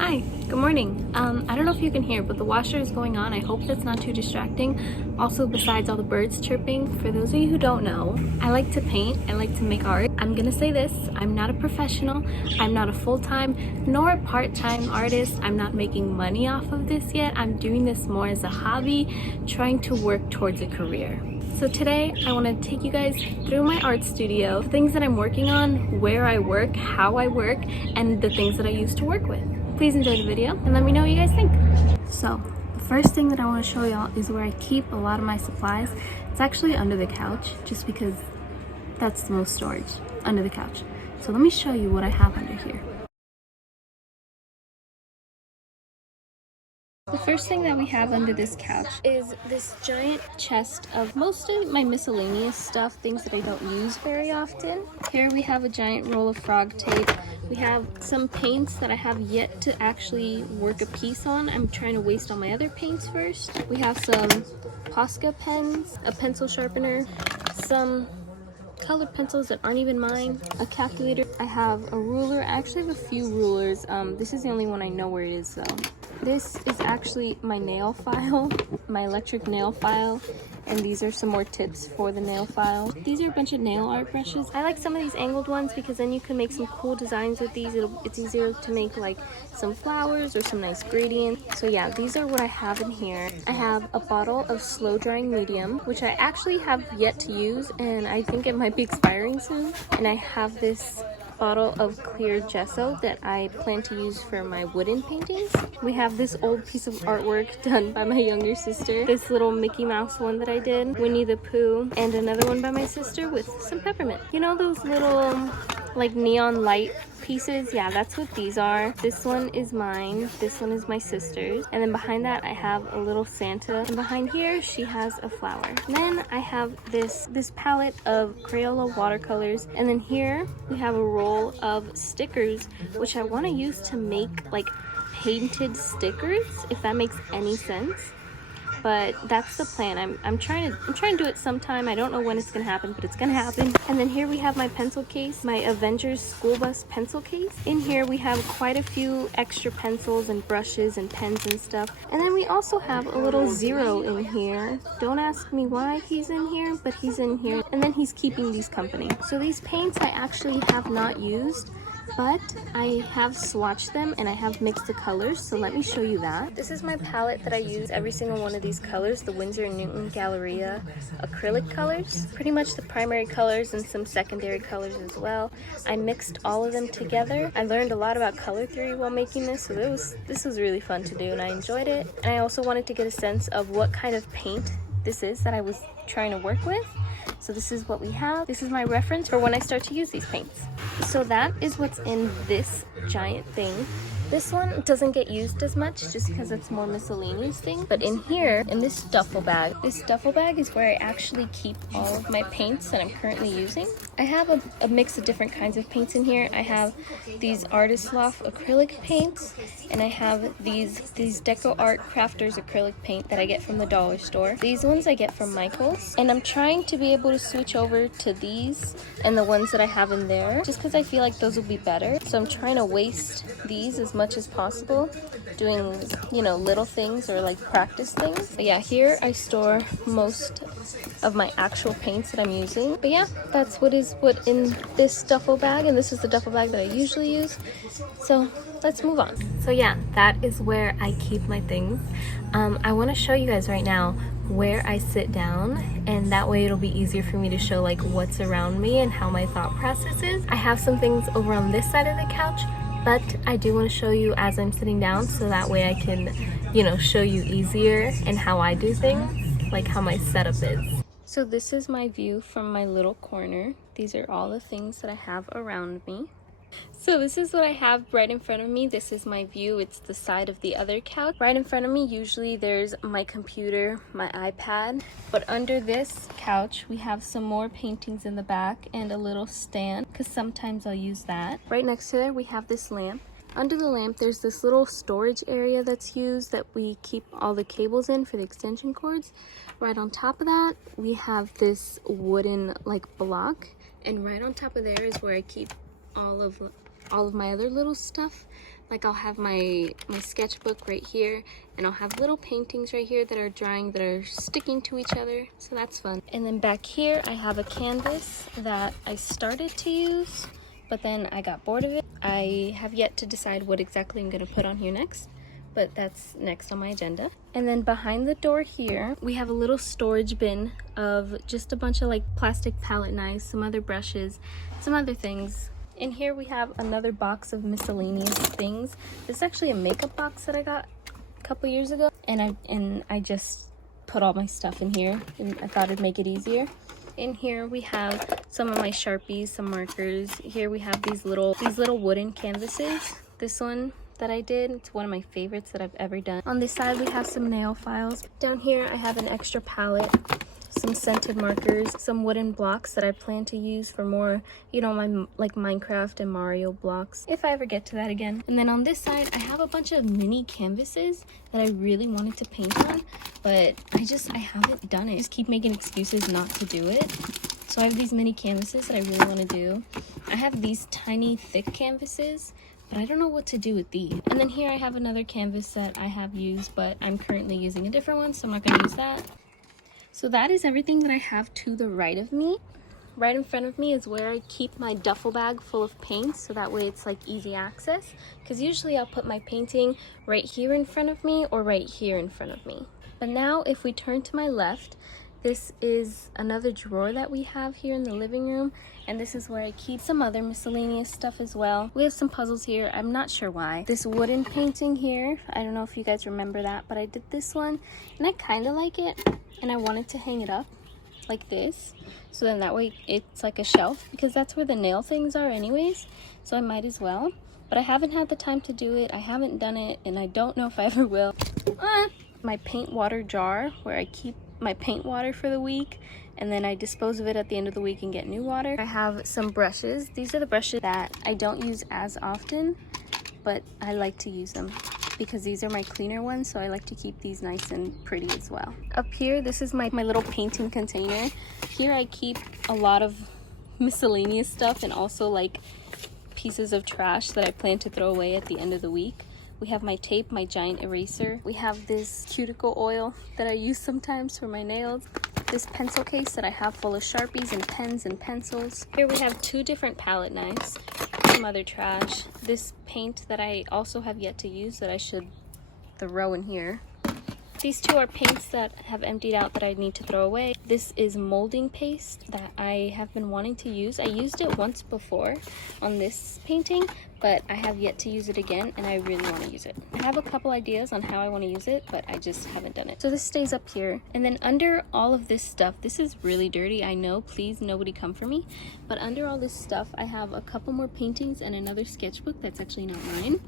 Hi, good morning. I don't know if you can hear, but the washer is going on. I hope that's not too distracting. Also, besides all the birds chirping, for those of you who don't know, I like to paint, I like to make art. I'm gonna say this, I'm not a professional, I'm not a full-time nor a part-time artist. I'm not making money off of this yet. I'm doing this more as a hobby, trying to work towards a career. So today I want to take you guys through my art studio, things that I'm working on, where I work, how I work, and the things that I use to work with. Please enjoy the video and let me know what you guys think. So the first thing that I want to show y'all is where I keep a lot of my supplies. It's actually under the couch, just because that's the most storage, under the couch. So let me show you what I have under here. The first thing that we have under this couch is this giant chest of most of my miscellaneous stuff, things that I don't use very often. Here we have a giant roll of frog tape. We have some paints that I have yet to actually work a piece on. I'm trying to waste all my other paints first. We have some Posca pens, a pencil sharpener, some colored pencils that aren't even mine, a calculator. I have a ruler. I actually have a few rulers. This is the only one I know where it is though. This is actually my nail file, my electric nail file, and these are some more tips for the nail file. These are a bunch of nail art brushes. I like some of these angled ones because then you can make some cool designs with these. It's easier to make like some flowers or some nice gradients. So yeah, these are what I have in here. I have a bottle of slow drying medium, which I actually have yet to use, and I think it might be expiring soon. And I have this bottle of clear gesso that I plan to use for my wooden paintings. We have this old piece of artwork done by my younger sister, this little Mickey Mouse one that I did, Winnie the Pooh, and another one by my sister with some peppermint. You know those little like neon light pieces? Yeah, that's what these are. This one is mine, this one is my sister's, and then behind that I have a little Santa, and behind here she has a flower. And then I have this palette of Crayola watercolors, and then here we have a roll of stickers, which I want to use to make like painted stickers, if that makes any sense. But that's the plan. I'm trying to do it sometime. I don't know when it's gonna happen, but it's gonna happen. And then here we have my pencil case, my Avengers school bus pencil case. In here we have quite a few extra pencils and brushes and pens and stuff. And then we also have a little Zero in here. Don't ask me why he's in here, but he's in here. And then he's keeping these company. So these paints I actually have not used, but I have swatched them and I have mixed the colors, so let me show you that. This is my palette that I use every single one of these colors, the Winsor & Newton Galleria acrylic colors. Pretty much the primary colors and some secondary colors as well. I mixed all of them together. I learned a lot about color theory while making this, so this was really fun to do and I enjoyed it. And I also wanted to get a sense of what kind of paint this is that I was trying to work with. So this is what we have. This is my reference for when I start to use these paints. So that is what's in this giant thing. This one doesn't get used as much just because it's more miscellaneous thing. But in here, in this duffel bag is where I actually keep all of my paints that I'm currently using. I have a mix of different kinds of paints in here. I have these Artist Loft acrylic paints, and I have these Deco Art Crafters acrylic paint that I get from the dollar store. These ones I get from Michael's, and I'm trying to be able to switch over to these and the ones that I have in there, just because I feel like those will be better. So I'm trying to waste these as much as possible, doing, you know, little things or like practice things. But yeah, here I store most of my actual paints that I'm using. But yeah, that's what is what in this duffel bag, and this is the duffel bag that I usually use. So let's move on. So yeah, that is where I keep my things. I want to show you guys right now where I sit down, and that way it'll be easier for me to show like what's around me and how my thought process is. I have some things over on this side of the couch, but I do want to show you as I'm sitting down, so that way I can, you know, show you easier and how I do things, like how my setup is. So this is my view from my little corner. These are all the things that I have around me. So this is what I have right in front of me. This is my view. It's the side of the other couch. Right in front of me, usually there's my computer, my iPad. But under this couch, we have some more paintings in the back and a little stand, because sometimes I'll use that. Right next to there, we have this lamp. Under the lamp, there's this little storage area that's used that we keep all the cables in for the extension cords. Right on top of that, we have this wooden like block. And right on top of there is where I keep all of my other little stuff Like I'll have my sketchbook right here, and I'll have little paintings right here that are drying, that are sticking to each other, so that's fun. And then back here I have a canvas that I started to use, but then I got bored of it. I have yet to decide what exactly I'm gonna put on here next, but that's next on my agenda. And then behind the door here, we have a little storage bin of just a bunch of like plastic palette knives, some other brushes, some other things. In here we have another box of miscellaneous things. This is actually a makeup box that I got a couple years ago, and I just put all my stuff in here, and I thought it'd make it easier. In here we have some of my Sharpies, some markers. Here we have these little wooden canvases. This one that I did, it's one of my favorites that I've ever done. On this side we have some nail files. Down here I have an extra palette, some scented markers, some wooden blocks that I plan to use for more, you know, my like Minecraft and Mario blocks, if I ever get to that again. And then on this side I have a bunch of mini canvases that I really wanted to paint on, but I haven't done it. I just keep making excuses not to do it. So I have these mini canvases that I really want to do. I have these tiny thick canvases, but I don't know what to do with these. And then here I have another canvas that I have used, but I'm currently using a different one, so I'm not going to use that. So that is everything that I have to the right of me. Right in front of me is where I keep my duffel bag full of paints, so that way it's like easy access. Because usually I'll put my painting right here in front of me or right here in front of me. But now if we turn to my left, this is another drawer that we have here in the living room, and this is where I keep some other miscellaneous stuff as well. We have some puzzles here. I'm not sure why. This wooden painting here, I don't know if you guys remember that, but I did this one and I kind of like it, and I wanted to hang it up like this, so then that way it's like a shelf, because that's where the nail things are anyways, so I might as well. But I haven't had the time to do it. I haven't done it, and I don't know if I ever will. My paint water jar where I keep my paint water for the week, and then I dispose of it at the end of the week and get new water. I have some brushes. These are the brushes that I don't use as often, but I like to use them because these are my cleaner ones, so I like to keep these nice and pretty as well. Up here, this is my little painting container. Here I keep a lot of miscellaneous stuff and also like pieces of trash that I plan to throw away at the end of the week. We have my tape, my giant eraser. We have this cuticle oil that I use sometimes for my nails. This pencil case that I have full of Sharpies and pens and pencils. Here we have 2 different palette knives, some other trash. This paint that I also have yet to use that I should throw in here. These 2 are paints that have emptied out that I need to throw away. This is molding paste that I have been wanting to use. I used it once before on this painting, but I have yet to use it again, and I really want to use it. I have a couple ideas on how I want to use it, but I just haven't done it. So this stays up here. And then under all of this stuff, this is really dirty, I know, please nobody come for me. But under all this stuff, I have a couple more paintings and another sketchbook that's actually not mine.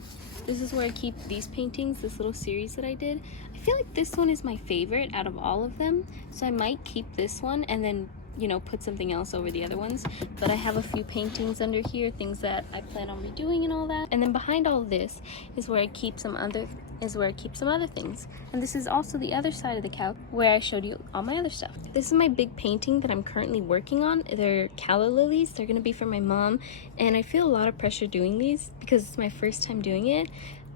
This is where I keep these paintings, this little series that I did. I feel like this one is my favorite out of all of them, so I might keep this one and then, you know, put something else over the other ones. But I have a few paintings under here, things that I plan on redoing and all that. And then behind all of this is where I keep some other things. And this is also the other side of the couch where I showed you all my other stuff. This is my big painting that I'm currently working on. They're calla lilies. They're gonna be for my mom, and I feel a lot of pressure doing these because it's my first time doing it.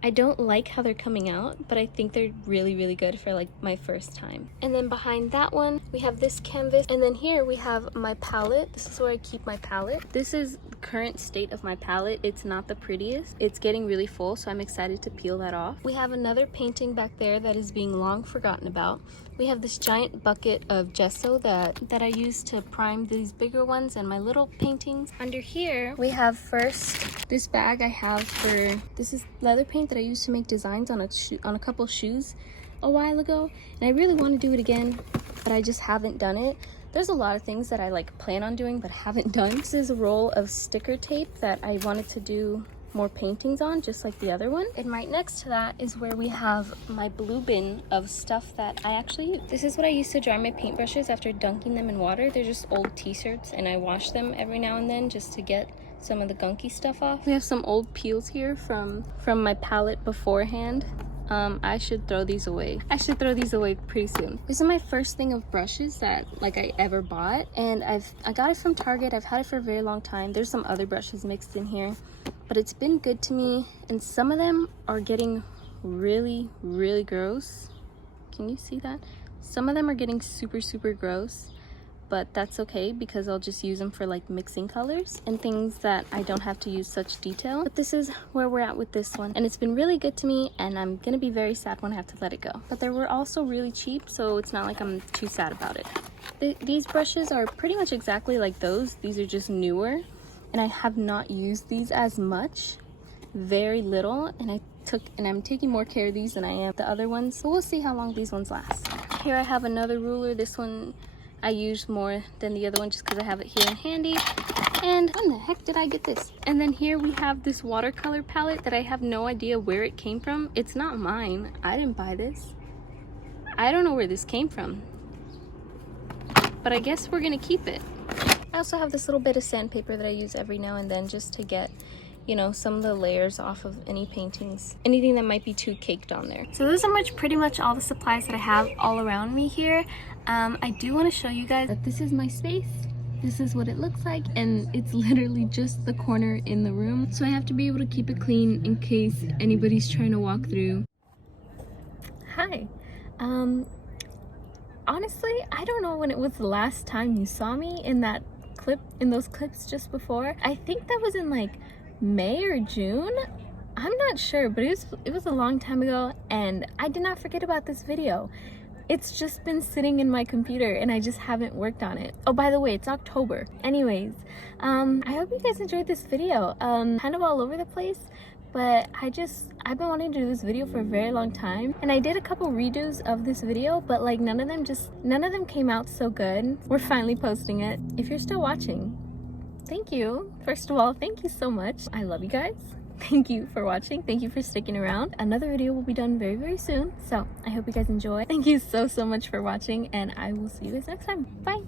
I don't like how they're coming out, but I think they're really, really good for like my first time. And then behind that one, we have this canvas. And then here we have my palette. This is where I keep my palette. This is the current state of my palette. It's not the prettiest. It's getting really full, so I'm excited to peel that off. We have another painting back there that is being long forgotten about. We have this giant bucket of gesso that I use to prime these bigger ones and my little paintings. Under here, we have first this bag I have for, this is leather paint that I used to make designs on a couple shoes a while ago. And I really want to do it again, but I just haven't done it. There's a lot of things that I like plan on doing but haven't done. This is a roll of sticker tape that I wanted to do more paintings on, just like the other one. And right next to that is where we have my blue bin of stuff that I actually use. This is what I used to dry my paintbrushes after dunking them in water. They're just old t-shirts, and I wash them every now and then just to get some of the gunky stuff off. We have some old peels here from my palette beforehand. I should throw these away. I should throw these away pretty soon. This is my first thing of brushes that like I ever bought, and I got it from Target. I've had it for a very long time. There's some other brushes mixed in here, but it's been good to me, and some of them are getting really gross. Can you see that? Some of them are getting super gross, but that's okay because I'll just use them for like mixing colors and things that I don't have to use such detail. But this is where we're at with this one, and it's been really good to me, and I'm gonna be very sad when I have to let it go. But they were also really cheap, so it's not like I'm too sad about it. These brushes are pretty much exactly like those. These are just newer, and I have not used these as much, very little, and I'm taking more care of these than I am the other ones, so we'll see how long these ones last. Here I have another ruler. This one I use more than the other one just because I have it here in handy. And when the heck did I get this? And then here we have this watercolor palette that I have no idea where it came from. It's not mine. I didn't buy this. I don't know where this came from, but I guess we're gonna keep it. I also have this little bit of sandpaper that I use every now and then just to get, you know, some of the layers off of any paintings, anything that might be too caked on there. So those are pretty much all the supplies that I have all around me here. I do want to show you guys that this is my space. This is what it looks like, and it's literally just the corner in the room. So I have to be able to keep it clean in case anybody's trying to walk through. Hi. Honestly, I don't know when it was the last time you saw me in that clip, in those clips just before. I think that was in like May or June. I'm not sure, but it was a long time ago, and I did not forget about this video. It's just been sitting in my computer and I just haven't worked on it. Oh, by the way, it's October. Anyways, I hope you guys enjoyed this video. Kind of all over the place, but I've been wanting to do this video for a very long time, and I did a couple redos of this video, but like none of them came out so good. We're finally posting it. If you're still watching, thank you. First of all, thank you so much. I love you guys. Thank you for watching. Thank you for sticking around. Another video will be done very soon, so I hope you guys enjoy. Thank you so much for watching, and I will see you guys next time. Bye.